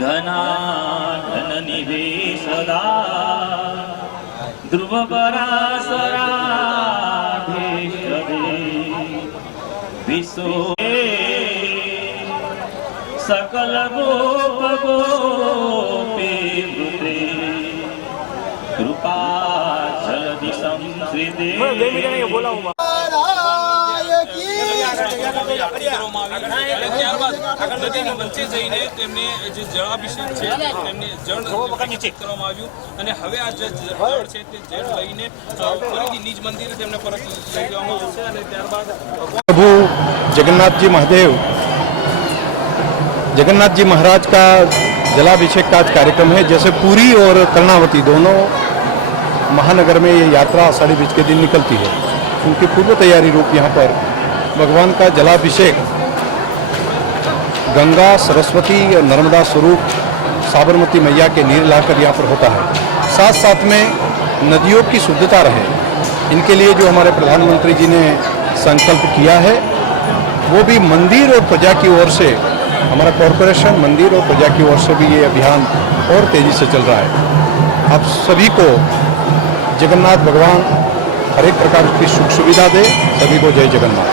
घनाघन निवेशदा ध्रुव पराशराधीष्टदे विश्व सकल गोप गोपीवृते कृपा जलधि संश्रिते નદીની વચ્ચે જઈને તેમને જે જળાભિષેક છે તેમને જળ કરવામાં આવ્યું અને હવે આ જે જળ છે તે જળ લઈને ફરીથી નિજ મંદિરે તેમને પરત લઈ જવામાં આવશે અને ત્યારબાદ प्रभु जगन्नाथ जी महादेव जगन्नाथ जी महाराज का जलाभिषेक का आज कार्यक्रम है। जैसे पुरी और कर्णावती दोनों महानगर में ये यात्रा आषाढ़ी बीज के दिन निकलती है, उनकी पूर्व तैयारी रूप यहाँ पर भगवान का जलाभिषेक गंगा, सरस्वती और नर्मदा स्वरूप साबरमती मैया के नीर लाकर यहाँ पर होता है। साथ साथ में नदियों की शुद्धता रहे, इनके लिए जो हमारे प्रधानमंत्री जी ने संकल्प किया है, वो भी मंदिर और प्रजा की ओर से, हमारा कॉरपोरेशन मंदिर और प्रजा की ओर से भी ये अभियान और तेजी से चल रहा है। आप सभी को जगन्नाथ भगवान हर एक प्रकार की सुख सुविधा दे। सभी को जय जगन्नाथ।